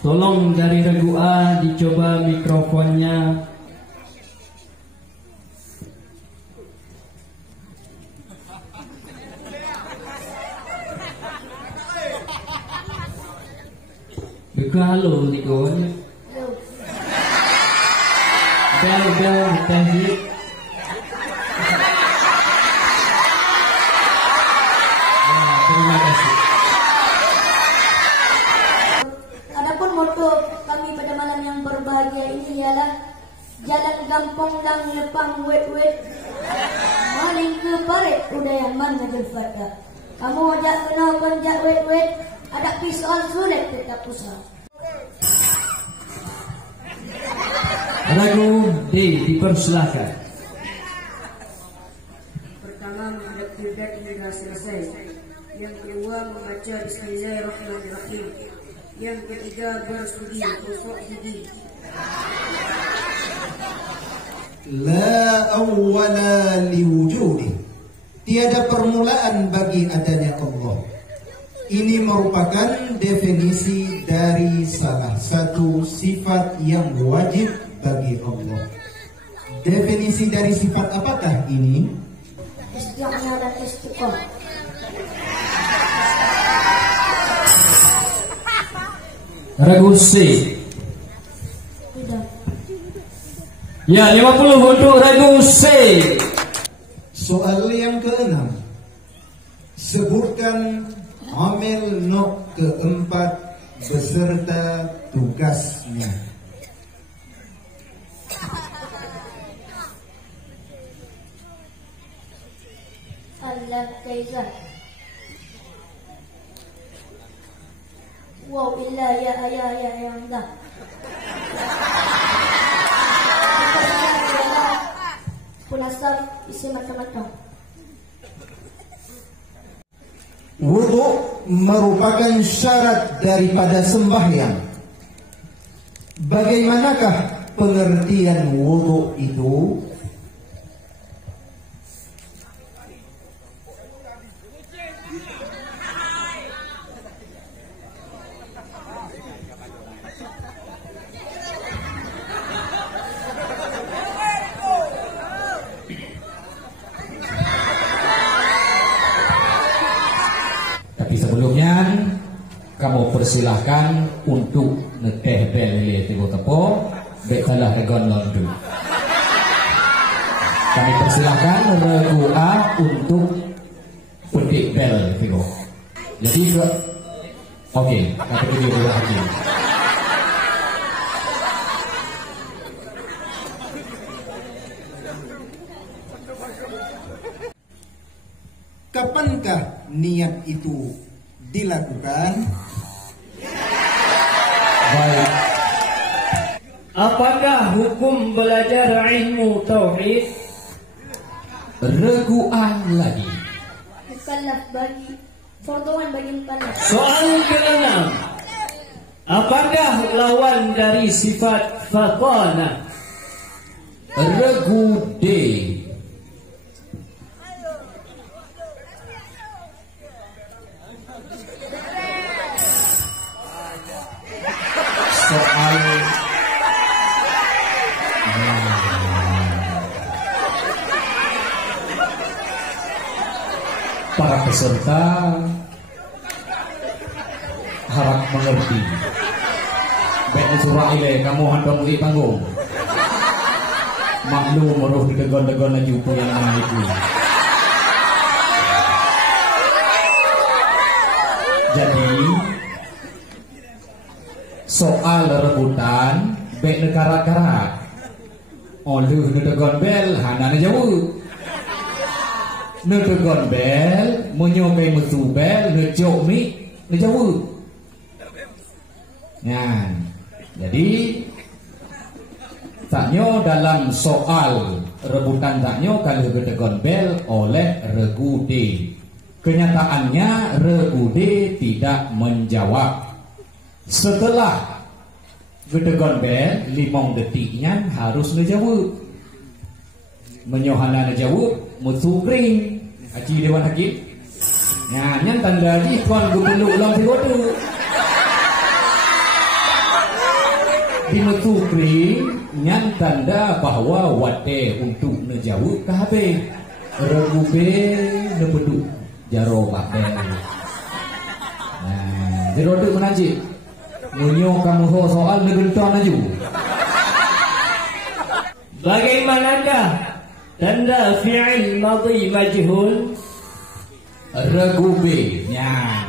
Tolong dari Regu A dicoba mikrofonnya. Buka halo ni kawan. Bel teknik. Terima kasih. Adapun moto kami pada malam yang berbahagia ini ialah jalan gampang dan lepang wet-wet maling ke parit udayan mana jelfata. Kamu jak kena konjak wet-wet ada soal sulit tetap usah. Regu D dipersilakan. Pertama menghadap kiblat hingga selesai. Yang kedua membaca Bismillahirrahmanirrahim. Yang ketiga bersudi, kusuk gigi. La awwala liwujudih. Tiada permulaan bagi adanya Allah. Ini merupakan definisi dari salah satu sifat yang wajib bagi Allah. Definisi dari sifat apakah ini? Istiqomah dan istiqomah. Regu C. Tidak. Ya, 50 untuk Regu C. Soal yang keenam. Sebutkan amil nok keempat beserta tugasnya. Allah Taizah. Wow illa ya Allah. Punasab isi mata-mata. Wudu merupakan syarat daripada sembahyang. Bagaimanakah pengertian wudu itu? Sebelumnya kamu persilahkan untuk neteh bel le tigo tepo bek salah regon londu. Kami persilahkan Regu A untuk petik bel tigo. Jadi oke, kata video dulu lagi. Kapankah niat itu dilakukan? Baik. Apakah hukum belajar ilmu tauhid? Reguan lagi. Mukallaf bagi farduan bagi mukallaf. Soal ke-6. Apakah lawan dari sifat fatana? Regu D. Soal para peserta harap mengerti. Baik surah ile kamu handong di panggung. Maklum meruh ditegon-tegon lagi upu yang mana itu. Jadi soal rebutan baik negara-negara oleh netegon bel hanana jauh netegon bel menyobai metu bel ngejok mi ngejauh. Nah, jadi taknyo dalam soal rebutan taknyo kalau netegon bel oleh Regu D. Kenyataannya Regu D tidak menjawab. Setelah gedegon bel 5 detiknya harus ngejawab. Menyohana ngejawab mutu kering. Haji Dewan Hakim. Nah, nyan tanda di tuan gubernur ulang tiga tu. Dimetukri ngan tanda bahwa wate untuk nejawab kahbe regube nebedu jaro bakbe. Nah, jero tu menaji. Munyo kamu ho soal negenton aju. Bagaimana tanda fi'il madhi majhul? Regube nya